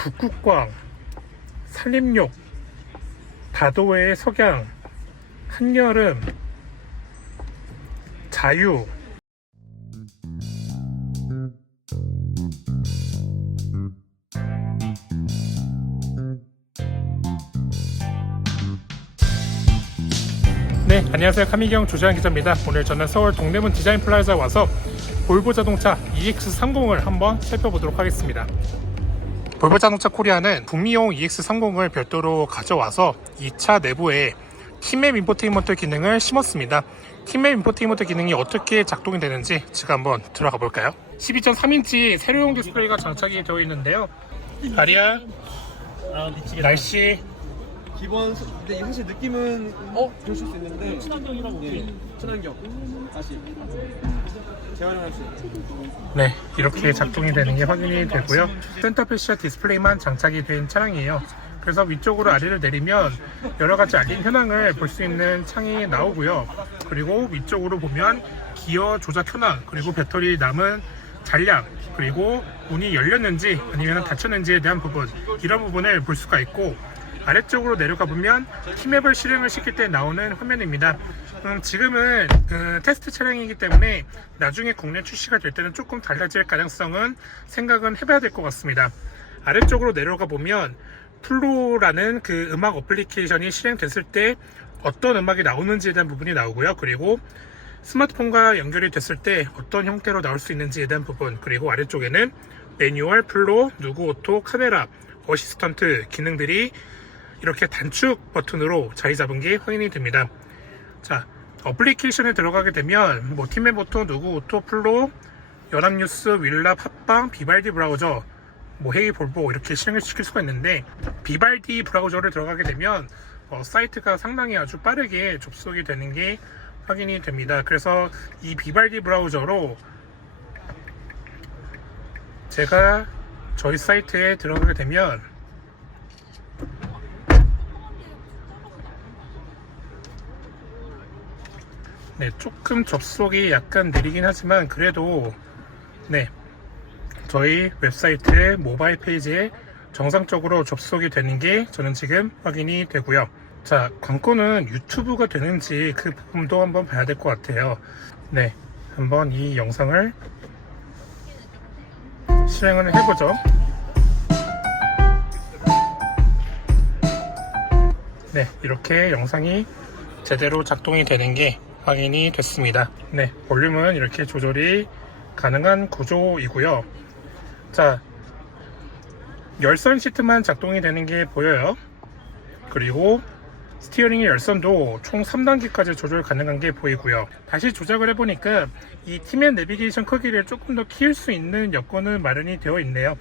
북극광, 산림욕, 다도해의 석양, 한여름, 자유. 네, 안녕하세요. 카미경 조재환 기자입니다. 오늘 저는 서울 동대문 디자인 플라자 와서 볼보 자동차 EX30을 한번 살펴보도록 하겠습니다. 볼보 자동차 코리아는 북미용 EX30을 별도로 가져와서 이 차 내부에 팀맵 인포테인먼트 기능을 심었습니다. 팀맵 인포테인먼트 기능이 어떻게 작동이 되는지 제가 한번 들어가 볼까요? 12.3인치 세로용 디스플레이가 장착이 되어 있는데요. 아리아, 날씨, 기본 근데 사실 느낌은 그러실 수 있는데 친환경이라고 친환경 다시 재활용할 수 있는 네, 이렇게 작동이 되는 게 확인이 되고요. 센터페시아 디스플레이만 장착이 된 차량이에요. 그래서 위쪽으로 아래를 내리면 여러가지 알림 현황을 볼 수 있는 창이 나오고요. 그리고 위쪽으로 보면 기어 조작 현황, 그리고 배터리 남은 잔량, 그리고 문이 열렸는지 아니면 닫혔는지에 대한 부분, 이런 부분을 볼 수가 있고, 아래쪽으로 내려가 보면 티맵을 실행을 시킬 때 나오는 화면입니다. 지금은 테스트 차량이기 때문에 나중에 국내 출시가 될 때는 조금 달라질 가능성은 생각은 해봐야 될 것 같습니다. 아래쪽으로 내려가 보면 플로라는 그 음악 어플리케이션이 실행됐을 때 어떤 음악이 나오는지에 대한 부분이 나오고요. 그리고 스마트폰과 연결이 됐을 때 어떤 형태로 나올 수 있는지에 대한 부분, 그리고 아래쪽에는 매뉴얼, 플로, 누구 오토, 카메라, 어시스턴트 기능들이 이렇게 단축 버튼으로 자리 잡은 게 확인이 됩니다. 자, 어플리케이션에 들어가게 되면 팀맵 오토, 누구 오토, 플로, 연합뉴스, 윌라, 팟빵, 비발디 브라우저, 헤이 볼보 이렇게 실행을 시킬 수가 있는데, 비발디 브라우저를 들어가게 되면 사이트가 상당히 아주 빠르게 접속이 되는 게 확인이 됩니다. 그래서 이 비발디 브라우저로 제가 저희 사이트에 들어가게 되면 네, 조금 접속이 약간 느리긴 하지만 그래도 네, 저희 웹사이트 모바일 페이지에 정상적으로 접속이 되는 게 저는 지금 확인이 되고요. 자, 관건은 유튜브가 되는지 그 부분도 한번 봐야 될 것 같아요. 네, 한번 이 영상을 실행을 해보죠. 네, 이렇게 영상이 제대로 작동이 되는 게 확인이 됐습니다. 네, 볼륨은 이렇게 조절이 가능한 구조이고요. 자, 열선 시트만 작동이 되는 게 보여요. 그리고 스티어링의 열선도 총 3단계까지 조절 가능한 게 보이고요. 다시 조작을 해보니까 이 팀의 내비게이션 크기를 조금 더 키울 수 있는 여건은 마련이 되어 있네요.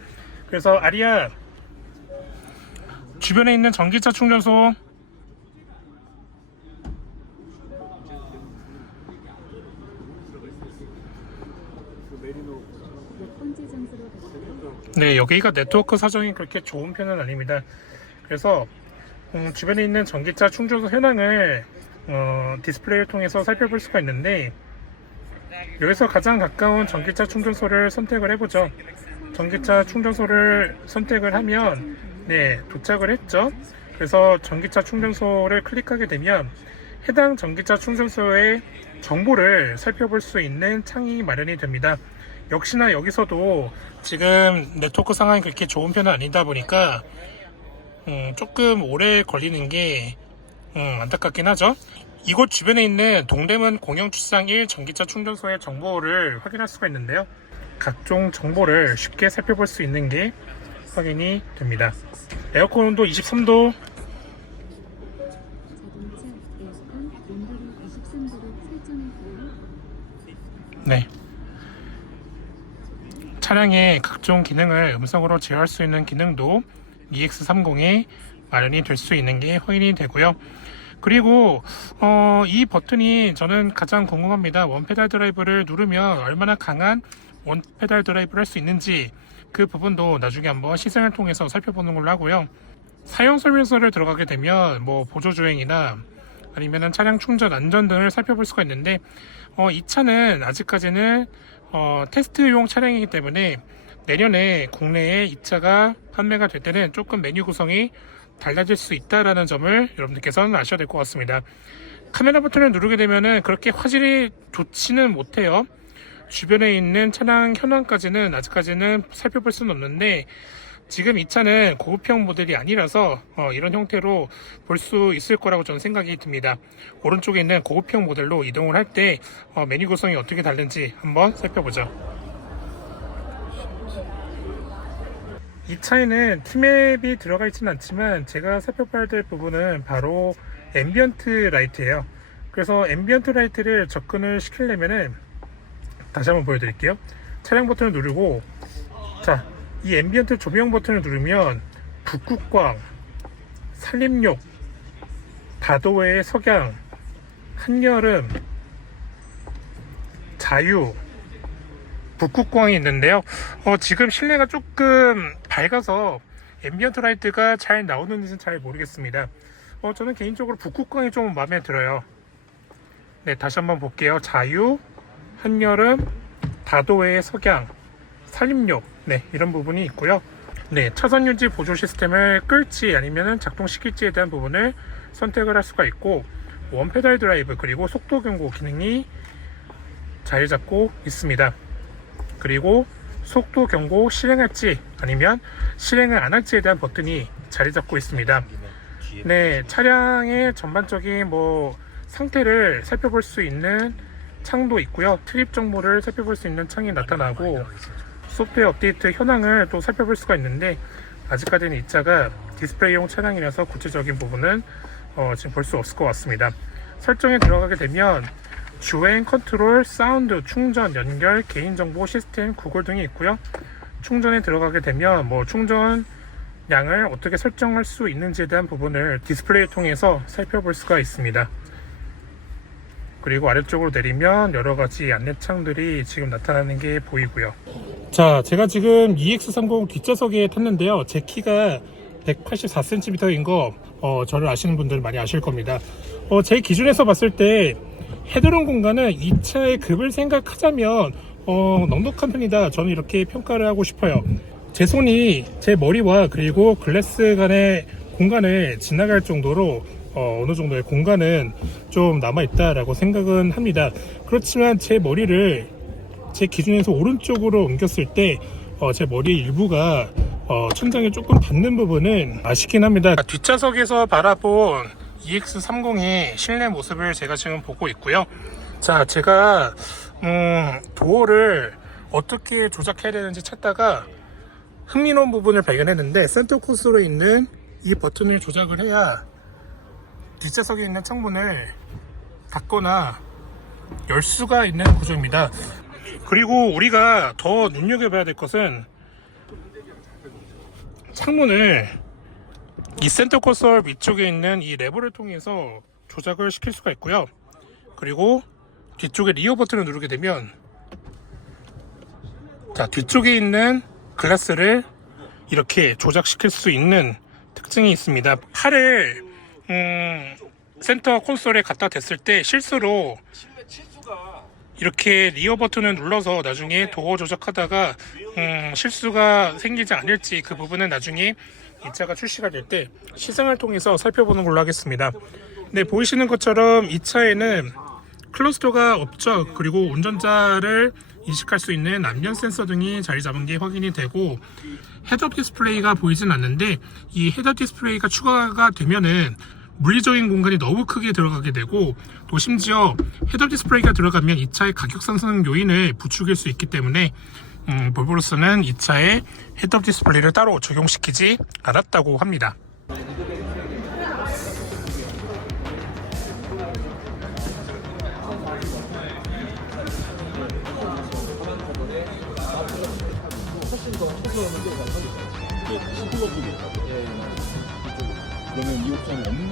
그래서 아리아, 주변에 있는 전기차 충전소, 네, 여기가 네트워크 사정이 그렇게 좋은 편은 아닙니다. 그래서 주변에 있는 전기차 충전소 현황을 디스플레이를 통해서 살펴볼 수가 있는데, 여기서 가장 가까운 전기차 충전소를 선택을 해보죠. 전기차 충전소를 선택을 하면 네, 도착을 했죠. 그래서 전기차 충전소를 클릭하게 되면 해당 전기차 충전소의 정보를 살펴볼 수 있는 창이 마련이 됩니다. 역시나 여기서도 지금 네트워크 상황이 그렇게 좋은 편은 아니다 보니까 조금 오래 걸리는 게 안타깝긴 하죠. 이곳 주변에 있는 동대문 공영출상 1 전기차 충전소의 정보를 확인할 수가 있는데요. 각종 정보를 쉽게 살펴볼 수 있는 게 확인이 됩니다. 에어컨 온도 23도, 네, 차량의 각종 기능을 음성으로 제어할 수 있는 기능도 EX30에 마련이 될 수 있는 게 확인이 되고요. 그리고 이 버튼이 저는 가장 궁금합니다. 원페달 드라이브를 누르면 얼마나 강한 원페달 드라이브를 할 수 있는지, 그 부분도 나중에 한번 시승을 통해서 살펴보는 걸로 하고요. 사용 설명서를 들어가게 되면 보조주행이나 아니면 차량 충전 안전 등을 살펴볼 수가 있는데, 이 차는 아직까지는 테스트용 차량이기 때문에 내년에 국내에 이 차가 판매가 될 때는 조금 메뉴 구성이 달라질 수 있다라는 점을 여러분들께서는 아셔야 될 것 같습니다. 카메라 버튼을 누르게 되면은 그렇게 화질이 좋지는 못해요. 주변에 있는 차량 현황까지는 아직까지는 살펴볼 수는 없는데, 지금 이 차는 고급형 모델이 아니라서 이런 형태로 볼 수 있을 거라고 저는 생각이 듭니다. 오른쪽에 있는 고급형 모델로 이동을 할 때 메뉴 구성이 어떻게 다른지 한번 살펴보죠. 이 차에는 티맵이 들어가 있지는 않지만 제가 살펴봐야 될 부분은 바로 앰비언트 라이트예요. 그래서 앰비언트 라이트를 접근을 시키려면은 다시 한번 보여드릴게요. 차량 버튼을 누르고, 자, 이 앰비언트 조명 버튼을 누르면 북극광, 산림욕, 다도해의 석양, 한여름, 자유, 북극광이 있는데요. 지금 실내가 조금 밝아서 앰비언트 라이트가 잘 나오는지는 잘 모르겠습니다. 저는 개인적으로 북극광이 좀 마음에 들어요. 네, 다시 한번 볼게요. 자유, 한여름, 다도해의 석양, 산림욕, 네, 이런 부분이 있고요. 네, 차선 유지 보조 시스템을 끌지 아니면 작동시킬지에 대한 부분을 선택을 할 수가 있고, 원페달 드라이브 그리고 속도 경고 기능이 자리 잡고 있습니다. 그리고 속도 경고 실행할지 아니면 실행을 안 할지에 대한 버튼이 자리 잡고 있습니다. 네, 차량의 전반적인 상태를 살펴볼 수 있는 창도 있고요. 트립 정보를 살펴볼 수 있는 창이 나타나고, 소프트웨어 업데이트 현황을 또 살펴볼 수가 있는데, 아직까지는 이 차가 디스플레이용 차량이라서 구체적인 부분은 지금 볼 수 없을 것 같습니다. 설정에 들어가게 되면 주행, 컨트롤, 사운드, 충전, 연결, 개인정보, 시스템, 구글 등이 있고요. 충전에 들어가게 되면 충전 양을 어떻게 설정할 수 있는지에 대한 부분을 디스플레이를 통해서 살펴볼 수가 있습니다. 그리고 아래쪽으로 내리면 여러가지 안내창들이 지금 나타나는 게 보이고요. 자, 제가 지금 EX30 뒷좌석에 탔는데요. 제 키가 184cm인 거 저를 아시는 분들 많이 아실 겁니다. 제 기준에서 봤을 때 헤드룸 공간은 이 차의 급을 생각하자면 넉넉한 편이다, 저는 이렇게 평가를 하고 싶어요. 제 손이 제 머리와 그리고 글래스 간의 공간을 지나갈 정도로 어느 정도의 공간은 좀 남아있다라고 생각은 합니다. 그렇지만 제 머리를 제 기준에서 오른쪽으로 옮겼을 때 제 머리의 일부가 천장에 조금 닿는 부분은 아쉽긴 합니다. 뒷좌석에서 바라본 EX30의 실내 모습을 제가 지금 보고 있고요. 자, 제가 도어를 어떻게 조작해야 되는지 찾다가 흥미로운 부분을 발견했는데, 센터 코스로 있는 이 버튼을 조작을 해야 뒷좌석에 있는 창문을 닫거나 열 수가 있는 구조입니다. 그리고 우리가 더 눈여겨봐야 될 것은 창문을 이 센터 콘솔 위쪽에 있는 이 레버를 통해서 조작을 시킬 수가 있고요. 그리고 뒤쪽에 리어 버튼을 누르게 되면, 자, 뒤쪽에 있는 글라스를 이렇게 조작시킬 수 있는 특징이 있습니다. 팔을 센터 콘솔에 갖다 댔을 때 실수로 이렇게 리어 버튼을 눌러서 나중에 도어 조작하다가 실수가 생기지 않을지, 그 부분은 나중에 이 차가 출시가 될 때 시승을 통해서 살펴보는 걸로 하겠습니다. 네, 보이시는 것처럼 이 차에는 클러스터가 없죠. 그리고 운전자를 인식할 수 있는 안면 센서 등이 자리 잡은 게 확인이 되고, 헤드업 디스플레이가 보이진 않는데, 이 헤드업 디스플레이가 추가가 되면은 물리적인 공간이 너무 크게 들어가게 되고, 또 심지어 헤드업 디스플레이가 들어가면 이 차의 가격 상승 요인을 부추길 수 있기 때문에 볼보로스는 이 차에 헤드업 디스플레이를 따로 적용시키지 않았다고 합니다. 그러면 이 옵션이 없는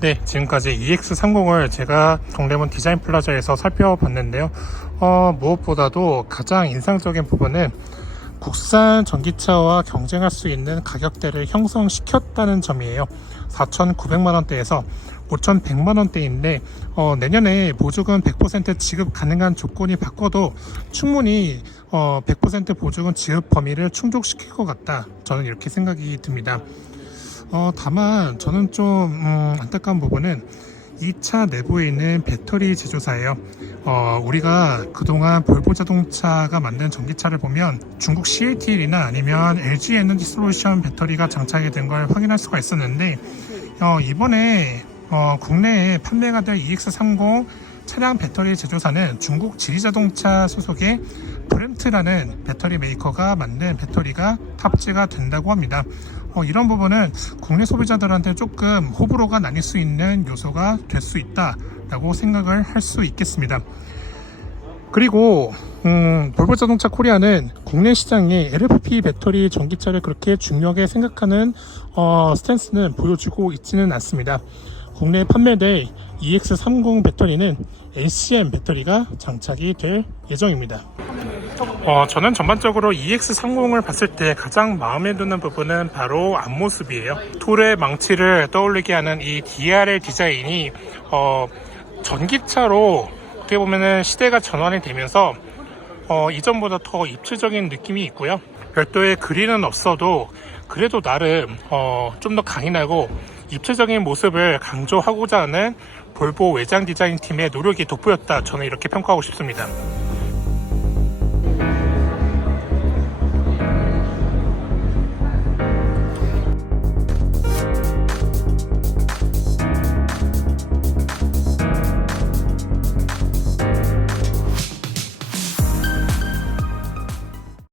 네, 지금까지 EX30을 제가 동대문 디자인 플라자에서 살펴봤는데요. 무엇보다도 가장 인상적인 부분은 국산 전기차와 경쟁할 수 있는 가격대를 형성시켰다는 점이에요. 4,900만원대에서 5,100만원대인데 내년에 보조금 100% 지급 가능한 조건이 바꿔도 충분히 100% 보조금 지급 범위를 충족시킬 것 같다. 저는 이렇게 생각이 듭니다. 다만 저는 좀 안타까운 부분은 이 차 내부에 있는 배터리 제조사예요. 우리가 그동안 볼보 자동차가 만든 전기차를 보면 중국 CATL이나 아니면 LG 에너지 솔루션 배터리가 장착이 된 걸 확인할 수가 있었는데 이번에 국내에 판매가 될 EX30 차량 배터리 제조사는 중국 지리자동차 소속의 브램트라는 배터리 메이커가 만든 배터리가 탑재가 된다고 합니다. 이런 부분은 국내 소비자들한테 조금 호불호가 나뉠 수 있는 요소가 될 수 있다라고 생각을 할 수 있겠습니다. 그리고 볼보 자동차 코리아는 국내 시장에 LFP 배터리 전기차를 그렇게 중요하게 생각하는 스탠스는 보여주고 있지는 않습니다. 국내에 판매될 EX30 배터리는 NCM 배터리가 장착이 될 예정입니다. 저는 전반적으로 EX30을 봤을 때 가장 마음에 드는 부분은 바로 앞모습이에요. 툴의 망치를 떠올리게 하는 이 DRL 디자인이 전기차로 어떻게 보면은 시대가 전환이 되면서 이전보다 더 입체적인 느낌이 있고요. 별도의 그릴은 없어도 그래도 나름 좀 더 강인하고 입체적인 모습을 강조하고자 하는 볼보 외장 디자인 팀의 노력이 돋보였다. 저는 이렇게 평가하고 싶습니다.